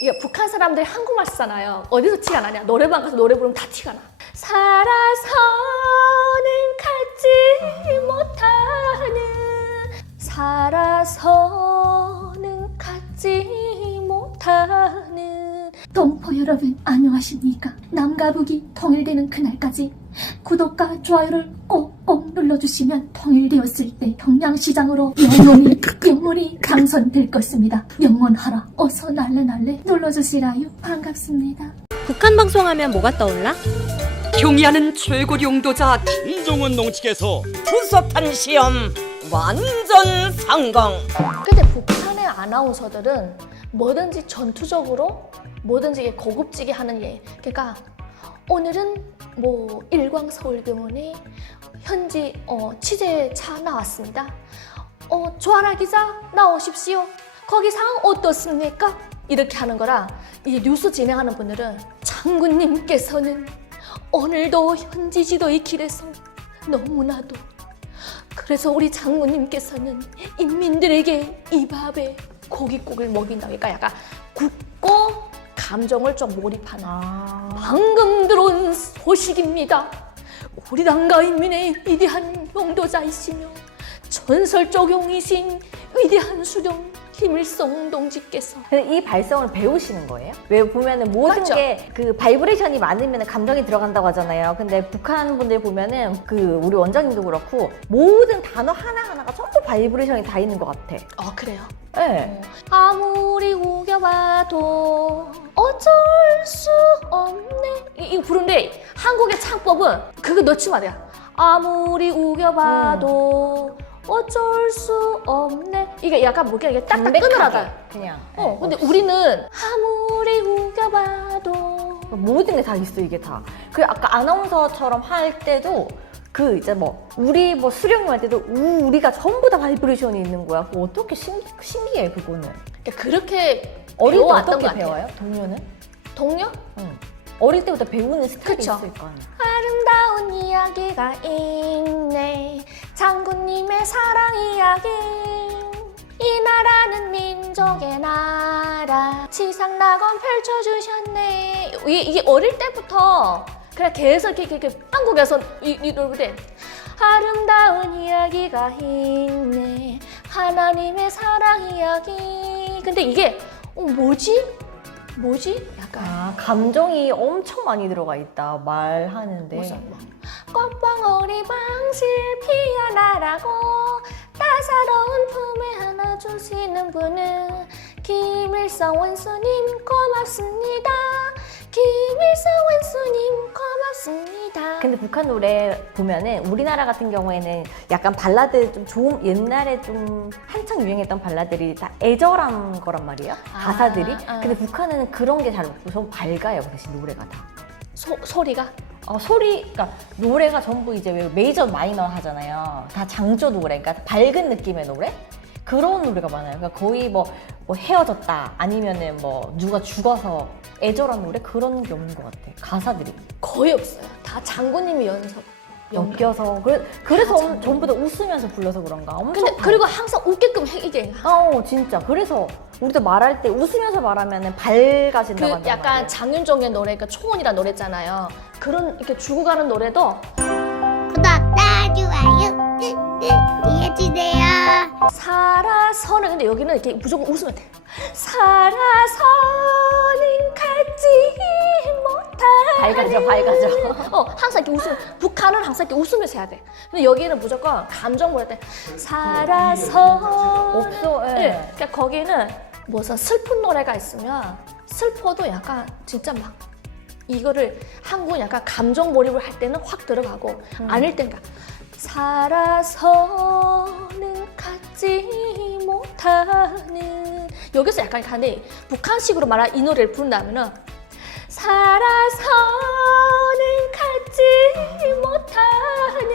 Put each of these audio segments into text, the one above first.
이게 북한 사람들이 한국말 쓰잖아요. 어디서 티가 나냐? 노래방 가서 노래 부르면 다 티가 나. 살아서는 갖지 못하는 살아서는 갖지 못하는 동포 여러분 안녕하십니까 남과 북이 통일되는 그날까지 구독과 좋아요를 꼭꼭 눌러주시면 통일되었을 때 평양시장으로 영원히 영원히 당선될 것입니다 영원하라 어서 날래 날래 눌러주시라요 반갑습니다 북한 방송하면 뭐가 떠올라? 경의하는 최고 용도자 김정은 농측에서 투석한 시험 완전 성공. 근데 북한의 아나운서들은 뭐든지 전투적으로 뭐든지 고급지게 하는 예. 그러니까 오늘은 뭐 일광 서울병원에 현지 어, 취재차 나왔습니다. 어, 조아라 기자 나오십시오. 거기 상황 어떻습니까? 이렇게 하는 거라 이 뉴스 진행하는 분들은 장군님께서는 오늘도 현지 지도 익힐에서 너무나도 그래서 우리 장모님께서는 인민들에게 이 밥에 고깃국을 먹인다. 그러니까 약간 감정을 좀 몰입하는. 방금 들어온 소식입니다. 우리 당과 인민의 위대한 용도자이시며 전설적 용이신 위대한 수령 김일성 동지께서 근데 이 발성을 배우시는 거예요? 왜 보면은 모든 맞죠. 게 그 바이브레이션이 많으면 감정이 들어간다고 하잖아요. 근데 북한 분들 보면은 그 우리 원장님도 그렇고 모든 단어 하나하나가 전부 바이브레이션이 다 있는 것 같아. 어 그래요. 네. 아무리 우겨봐도 어쩔 수 없네. 이, 이거 부른데 한국의 창법은 그거 넣지 마세요. 아무리 우겨봐도 어쩔 수 없네. 이게 약간 뭐게 이게 딱딱 끊으라다. 그냥. 어, 네. 근데 우리는 아무리 우겨봐도 모든 게 다 있어 이게 다. 그 아까 아나운서처럼 할 때도 그 이제 뭐 우리 뭐 수령님 할 때도 우 우리가 전부 다 바이브레이션이 있는 거야. 그거 어떻게 신, 신기해 그거는. 그러니까 그렇게 어릴 때 어떻게. 배워요? 동료는? 동료? 응. 어릴 때부터 배우는 스타일이 그쵸. 있을 거 아니야. 아름다운 이야기가 있네 장군님의 사랑 이야기. 이 나라는 민족의 나라. 지상 낙원 펼쳐주셨네. 이게, 이게 어릴 때부터 그냥 계속 이렇게, 이렇게 한국에서 이, 이 노래 아름다운 이야기가 있네. 하나님의 사랑 이야기. 근데 이게 어, 뭐지? 뭐지? 약간. 아 감정이 엄청 많이 들어가 있다 말하는데. 뭐 꽃봉오리 방실 피어나라고 따사로운 품에 안아주시는 분은 김일성 원수님 고맙습니다. 김일성 원수님 고맙습니다. 근데 북한 노래 보면은 우리나라 같은 경우에는 약간 발라드 좀 좋은 옛날에 좀 한창 유행했던 발라드들이 다 애절한 거란 말이에요 아, 가사들이 아. 근데 북한은 그런 게 잘 없고 좀 밝아요 그 대신 노래가 다 소, 소리가 어, 소리 그러니까 노래가 전부 이제 왜 메이저 마이너 하잖아요. 다 장조 노래 그러니까 밝은 느낌의 노래? 그런 노래가 많아요. 그러니까 거의 뭐, 뭐 헤어졌다 아니면은 뭐 누가 죽어서 애절한 노래? 그런 게 없는 것 같아 가사들이. 거의 없어요. 다 장군님이 연습. 연기. 엮여서. 그래, 그래서 다 엄- 전부 다 웃으면서 불러서 그런가? 엄청 근데 그리고 항상 웃게끔 해 이게. 어 진짜. 그래서 우리도 말할 때 웃으면서 말하면 밝아진다고 그 한단 약간 말이에요. 장윤정의 노래 그 초원이란 노래잖아요. 그런 이렇게 죽어가는 노래도 구독과 좋아요 꾹꾹 이해주세요. 살아서는 근데 여기는 이렇게 무조건 웃으면 돼. 살아서는 갖지 못하는 밝아져 밝아져 어 항상 이렇게 웃으면 북한은 항상 이렇게 웃으면서 해야 돼. 근데 여기는 무조건 감정 보일 때 살아서 없어 예. 네. 그러니까 거기는 무슨 슬픈 노래가 있으면 슬퍼도 약간 진짜 막 이거를 한국은 약간 감정 몰입을 할 때는 확 들어가고 아닐 땐가 살아서는 갖지 못하는 여기서 약간 가네 북한식으로 말한 이 노래를 부른다면은 살아서는 갖지 못하는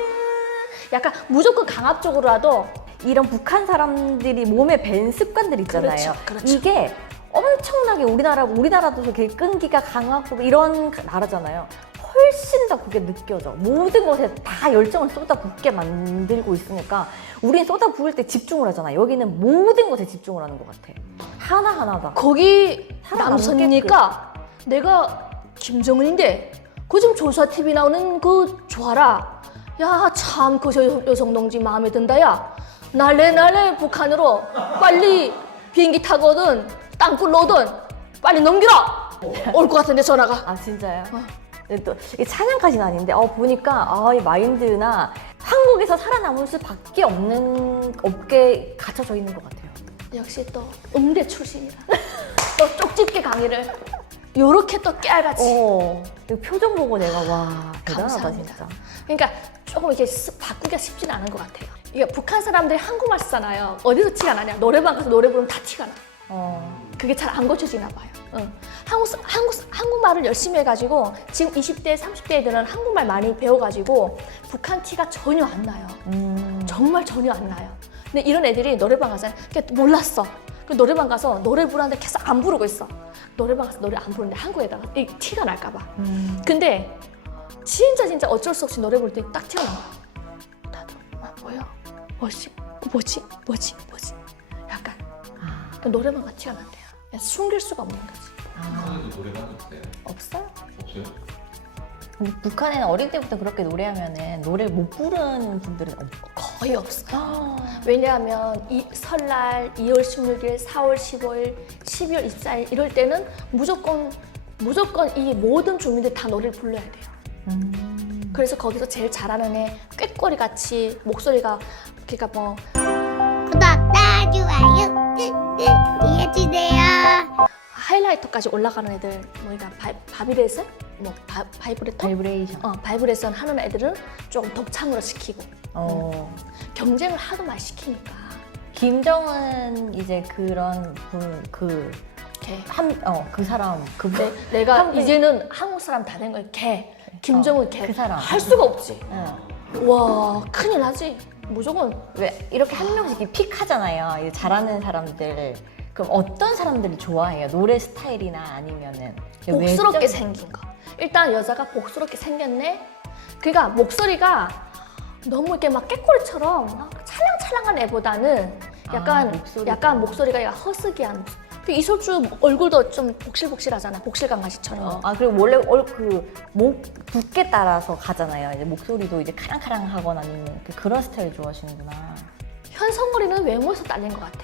약간 무조건 강압적으로라도 이런 북한 사람들이 몸에 밴 습관들 있잖아요. 그렇죠, 그렇죠. 이게 엄청나게 우리나라 우리나라도 되게 끈기가 강하고 이런 나라잖아요. 훨씬 더 그게 느껴져. 모든 것에 다 열정을 쏟아붓게 만들고 있으니까 우리는 쏟아부을 때 집중을 하잖아. 여기는 모든 것에 집중을 하는 것 같아. 하나하나다. 거기 남선이니까 내가 김정은인데 그 지금 조사 TV 나오는 그 조아라 야 참 그 여성 동지 마음에 든다 야 날래 날래 북한으로 빨리 비행기 타거든 땅굴 오든 빨리 넘기라 올 것 같은데 전화가 아 진짜요? 어. 근데 또 이게 찬양까지는 아닌데 어 보니까 아이 마인드나 한국에서 살아남을 수밖에 없는 업계에 갇혀져 있는 것 같아요. 역시 또 음대 출신이라 또 쪽집게 강의를 요렇게 또 깨알같이 어, 이 표정 보고 내가 와 대단하다 감사합니다. 진짜. 그러니까 조금 이렇게 스- 바꾸기가 쉽지는 않은 것 같아요. 이게 북한 사람들이 한국말 쓰잖아요. 어디서 티가 나냐? 노래방 가서 노래 부르면 다 티가 나. 어. 그게 잘 안 고쳐지나 봐요. 응. 한국, 사- 한국, 한국말을 열심히 해가지고 지금 20대, 30대 애들은 한국말 많이 배워가지고 북한 티가 전혀 안 나요. 음. 정말 전혀 안 나요. 근데 이런 애들이 노래방 가서 그냥 몰랐어. 그 노래방 가서 노래 부르는데 계속 안 부르고 있어. 노래방 가서 노래 안 부르는데 한국에다가 이 티가 날까봐. 음. 근데 진짜 진짜 어쩔 수 없이 노래 부를 때딱 티가 나와. 아? 뭐지? 뭐지? 뭐지? 뭐지? 약간 그 노래방 가 티가 난대요. 그냥 숨길 수가 없는 거지. 북한에도 노래방 있어요? 없어요? 없어요? 근데 북한에는 어릴 때부터 그렇게 노래하면은 노래 못 부르는 분들은 없고. 거의 없어요. 왜냐하면 이 설날 2월 16일, 4월 15일, 12월 24일 이럴 때는 무조건 무조건 이 모든 주민들 다 노래를 불러야 돼요. 음. 그래서 거기서 제일 잘하는 애 꾀꼬리 같이 목소리가 그러니까 뭐 구독과 좋아요 눌러주세요. 하이라이터까지 올라가는 애들 뭐 그러니까 바, 바비레이션 뭐 바, 바이브레터 바이브레이션. 어 바이브레이션 하는 애들은 조금 독창으로 시키고 어. 경쟁을 하도 많이 시키니까 김정은 이제 그런 분 걔. 그한어 그 사람 그 내, 내가 한국- 이제는 한국 사람 다 된 거야 걔 김정은 어, 걔. 그 사람. 할 수가 없지. 응. 와 큰일 나지. 무조건 왜 이렇게 한 명씩 픽하잖아요. 이 잘하는 사람들. 그럼 어떤 사람들이 좋아해요? 노래 스타일이나 아니면은 복스럽게 외적- 생긴 거. 일단 여자가 복스럽게 생겼네. 그러니까 목소리가 너무 이렇게 막 깨꼬리처럼 막 찰랑찰랑한 애보다는 약간 아, 목소리가. 약간 목소리가 허스기한 이소주 얼굴도 좀 복실복실하잖아. 복실 강아지처럼. 어, 아 그리고 원래 그목 붓게 따라서 가잖아요. 이제 목소리도 이제 카랑카랑하거나 아니면 그- 그런 스타일 좋아하시는구나. 현성월이는 외모에서 딸린 것 같아.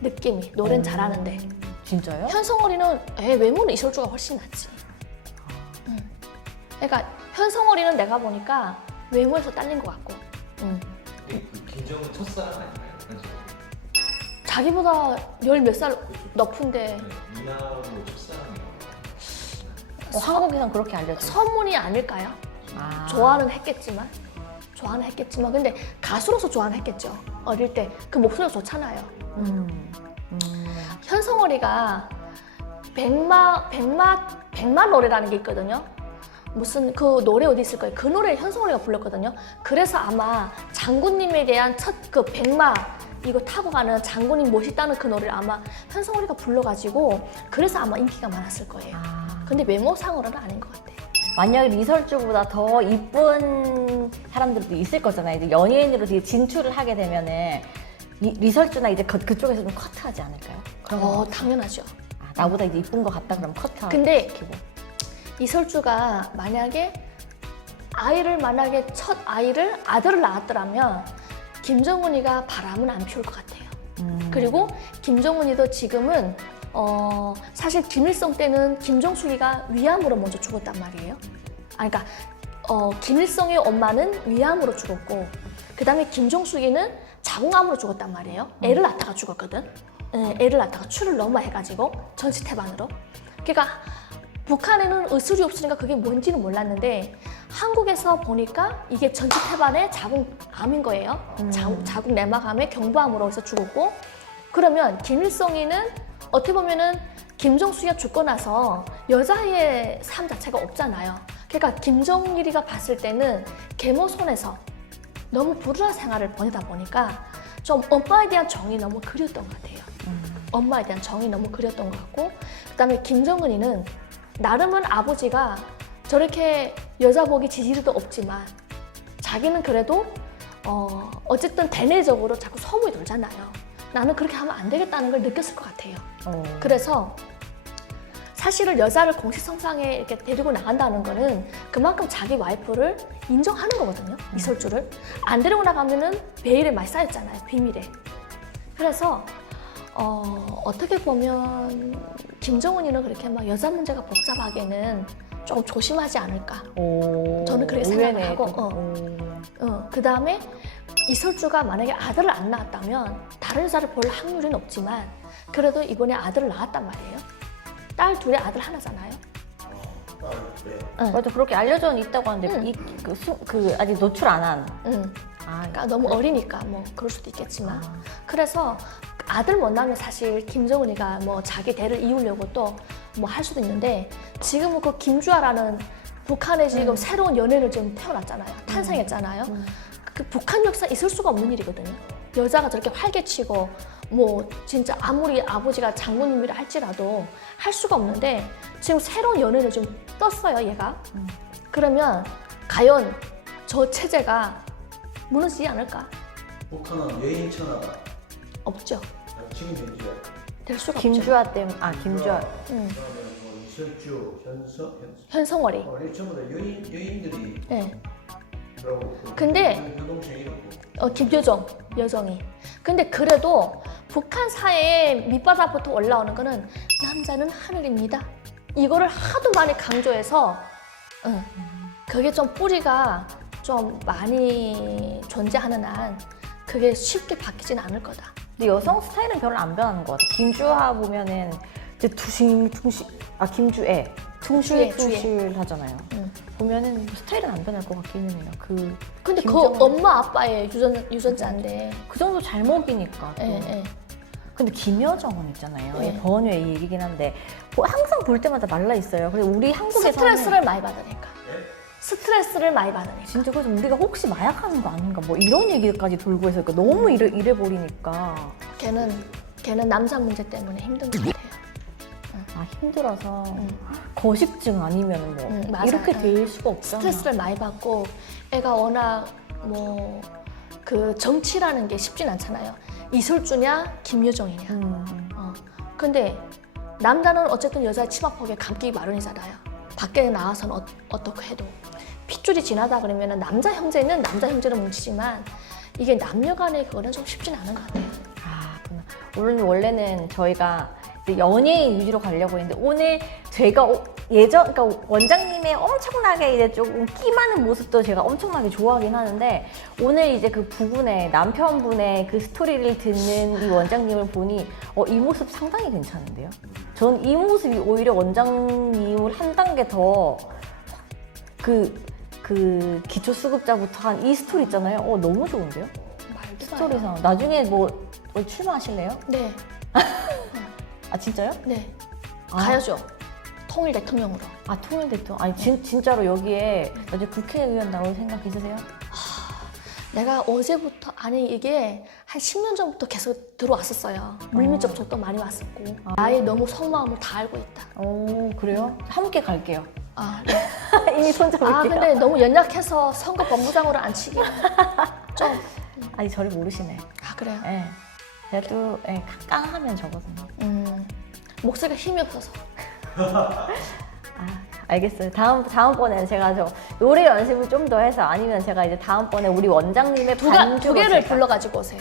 느낌이 노래는 잘하는데 진짜요? 현성월이는 에 외모는 이솔주가 훨씬 낫지. 응. 그러니까 현성월이는 내가 보니까 외모에서 딸린 것 같고 응. 그 김정은 첫사랑 아닌가요? 자기보다 열 몇 살 높은데 네, 누나로 첫사랑이에요. 어, 한국에선 그렇게 알려져. 선물이 아닐까요? 아. 좋아는 했겠지만 좋아는 했겠지만 근데 가수로서 좋아는 했겠죠. 어릴 때 그 목소리가 좋잖아요. 음. 음. 현성월이가 백마 백마 백마 노래라는 게 있거든요. 무슨 그 노래 어디 있을 거예요. 그 노래 현성월이가 불렀거든요. 그래서 아마 장군님에 대한 첫 그 백마 이거 타고 가는 장군님 멋있다는 그 노래를 아마 현성월이가 불러가지고 그래서 아마 인기가 많았을 거예요. 아. 근데 외모상으로는 아닌 것 같아요. 만약에 리설주보다 더 이쁜 사람들도 있을 거잖아요. 이제 연예인으로 되게 진출을 하게 되면은 이- 리설주나 이제 그, 그쪽에서 좀 커트하지 않을까요? 그런 어, 거. 당연하죠. 아, 나보다 이제 이쁜 거 같다 그러면 커트. 근데 시키고. 이설주가 만약에 아이를 만약에 첫 아이를 아들을 낳았더라면 김정은이가 바람은 안 피울 것 같아요. 음. 그리고 김정은이도 지금은 어 사실 김일성 때는 김정숙이가 위암으로 먼저 죽었단 말이에요. 아 그러니까 어 김일성의 엄마는 위암으로 죽었고 그 다음에 김정숙이는 자궁암으로 죽었단 말이에요. 애를 낳다가 죽었거든. 예, 애를 낳다가 추를 너무 해가지고 전시태반으로. 그러니까 북한에는 의술이 없으니까 그게 뭔지는 몰랐는데 한국에서 보니까 이게 전치태반의 자궁암인 거예요. 자, 자궁 내막암에 경부암으로 해서 죽었고 그러면 김일성이는 어떻게 보면은 김정숙이가 죽고 나서 여자의 삶 자체가 없잖아요. 그러니까 김정일이가 봤을 때는 계모 손에서 너무 불우한 생활을 보내다 보니까 좀 엄마에 대한 정이 너무 그리웠던 것 같아요. 엄마에 대한 정이 너무 그렸던 것 같고 그다음에 김정은이는 나름은 아버지가 저렇게 여자 복이 지지리도 없지만 자기는 그래도 어 어쨌든 대내적으로 자꾸 소문이 돌잖아요. 나는 그렇게 하면 안 되겠다는 걸 느꼈을 것 같아요. 어. 그래서 사실은 여자를 공식 성상에 이렇게 데리고 나간다는 거는 그만큼 자기 와이프를 인정하는 거거든요. 이설주를 안 데리고 나가면은 베일에 많이 쌓였잖아요. 비밀에. 그래서 어, 어떻게 보면 김정은이는 그렇게 막 여자 문제가 복잡하게는 좀 조심하지 않을까. 오. 저는 그렇게 생각을 하고, 또. 어. 오. 어, 그 다음에 이설주가 만약에 아들을 안 낳았다면 다른 여자를 볼 확률이 높지만 그래도 이번에 아들을 낳았단 말이에요. 딸 둘에 아들 하나잖아요. 응. 맞아 그렇게 알려져 있다고 하는데 응. 이, 그, 수, 그 아직 노출 안 한. 응. 아, 그러니까 너무 어리니까 뭐 그럴 수도 있겠지만 아. 그래서 아들 못 낳으면 사실 김정은이가 뭐 자기 대를 이으려고 또 뭐 할 수도 있는데 지금은 그 김주아라는 북한에 지금 새로운 연예인을 좀 태어났잖아요. 탄생했잖아요. 음. 그 북한 역사 있을 수가 없는 일이거든요. 여자가 저렇게 활개치고 뭐 진짜 아무리 아버지가 장군님이라 할지라도 할 수가 없는데 지금 새로운 연예인을 좀 떴어요, 얘가. 음. 그러면 과연 저 체제가 무너지지 않을까? 북한은 여인 천하다. 없죠. 지금 현재 될 수가 없죠. 김주아 때문에 아 김주아. 응. 그다음에 뭐 이설주, 현서, 현 현성월이. 어, 이 전부 다 여인 여인들이 네. 그러고 그 근데- 여동생 이름고 어, 김여정, 여정이. 근데 그래도 북한 사회에 밑바닥부터 올라오는 거는 남자는 하늘입니다. 이거를 하도 많이 강조해서, 응. 그게 좀 뿌리가 좀 많이 존재하는 한 그게 쉽게 바뀌지는 않을 거다. 근데 여성 스타일은 별로 안 변하는 것 같아. 김주아 보면은 이제 둥실둥실 아 김주애 주애, 둥실둥실 하잖아요. 응. 보면은 스타일은 안 변할 것 같기는 해요. 그, 근데 그 김정은- 엄마 아빠의 유전, 유전자인데. 그 정도 잘 먹이니까. 또. 예, 예. 근데 김여정은 있잖아요. 네. 예, 번외 얘기긴 한데 뭐 항상 볼 때마다 말라 있어요. 그리고 우리 한국에서 스트레스를 많이 받으니까. 스트레스를 많이 받으니까. 진짜 그래서 우리가 혹시 마약하는 거 아닌가 뭐 이런 얘기까지 돌고 해서 그러니까 너무 이래, 이래 버리니까 걔는 걔는 남자 문제 때문에 힘든 것 같아요. 아 힘들어서 응. 거식증 아니면 뭐 응, 맞아. 이렇게 응. 될 수가 없잖아. 스트레스를 많이 받고 애가 워낙 뭐 그 정치라는 게 쉽진 않잖아요. 이설주냐 김여정이냐. 음. 어. 근데 남자는 어쨌든 여자의 치마폭에 감기 마련이잖아요. 밖에 나와서는 어, 어떻게 해도 핏줄이 지나다 그러면 남자 형제는 남자 형제로 뭉치지만 이게 남녀 간의 그거는 좀 쉽진 않은 것 같아요. 아, 그렇구나. 원래는 저희가 연예인 위주로 가려고 했는데 오늘 제가 어- 예전 그러니까 원장님의 엄청나게 이제 조금 끼 많은 모습도 제가 엄청나게 좋아하긴 하는데 오늘 이제 그 부분에 남편분의 그 스토리를 듣는 이 원장님을 보니 어, 이 모습 상당히 괜찮은데요. 전이 모습이 오히려 원장님을 한 단계 더 그 그 기초 수급자부터 한 이 스토리 있잖아요. 어 너무 좋은데요? 말도 스토리상 나중에 뭐, 뭐 출마하실래요? 네, 아 진짜요? 네. 아. 가야죠. 통일 대통령으로. 아 통일 대통령 아니 진, 진짜로 여기에 나중에 국회의원 나올 생각 있으세요? 내가 어제부터 아니 이게 한 10년 전부터 계속 들어왔었어요. 물밑 접촉도 많이 왔었고 나의 너무 속마음을 다 알고 있다. 오 그래요? 함께 갈게요. 아, 이미 손잡을게요. 아 근데 너무 연약해서 선거 본부장으로 앉히기 좀. 아니 저를 모르시네. 아 그래요? 예. 제가 또 예, 깡하면 저거든요. 음, 목소리가 힘이 없어서. 아 알겠어요. 다음 다음번에는 제가 저 노래 연습을 좀 더 해서 아니면 제가 이제 다음번에 우리 원장님의 두, 가, 반주 두 개를 불러가지고 오세요.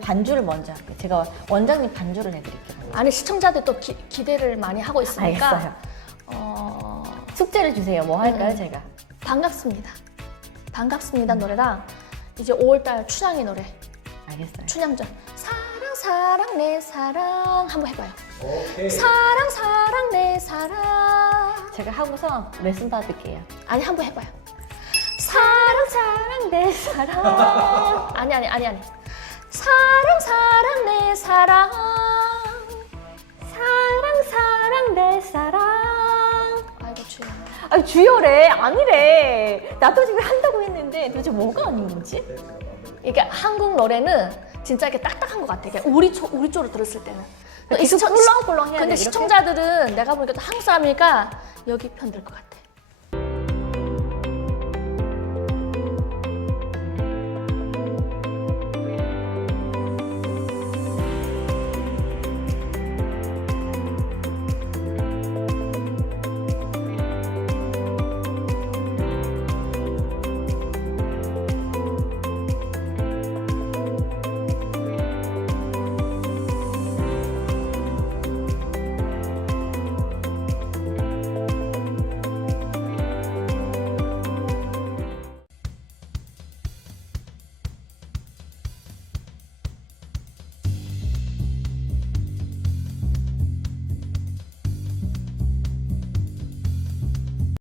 반주를 먼저 할게요. 제가 원장님 반주를 해드릴게요. 아니 시청자들 또 기, 기대를 많이 하고 있으니까. 알겠어요. 어, 숙제를 주세요. 뭐 할까요, 음. 제가? 반갑습니다. 반갑습니다 노래랑 이제 5월달 춘향의 노래 알겠어요. 춘향전 사랑 사랑 내 사랑 한번 해봐요. 오케이. 사랑 사랑 내 사랑 제가 하고서 레슨 받을게요. 아니 한 번 해봐요. 사랑 사랑 내 사랑 아니 아니 아니 아니 사랑 사랑 내 사랑 사랑 사랑 내 사랑. 아이고 주여 아 주열해 아니래. 나도 지금 한다고 했는데 도대체 뭐가 아닌 거지? 이게 한국 노래는 진짜 이렇게 딱딱한 것 같아. 이게 우리 쪽 우리 쪽으로 들었을 때는. 계속 꿀렁꿀렁 해야 돼, 근데 이렇게? 시청자들은 내가 보니까 또 한국 사람이니까 여기 편들 것 같아.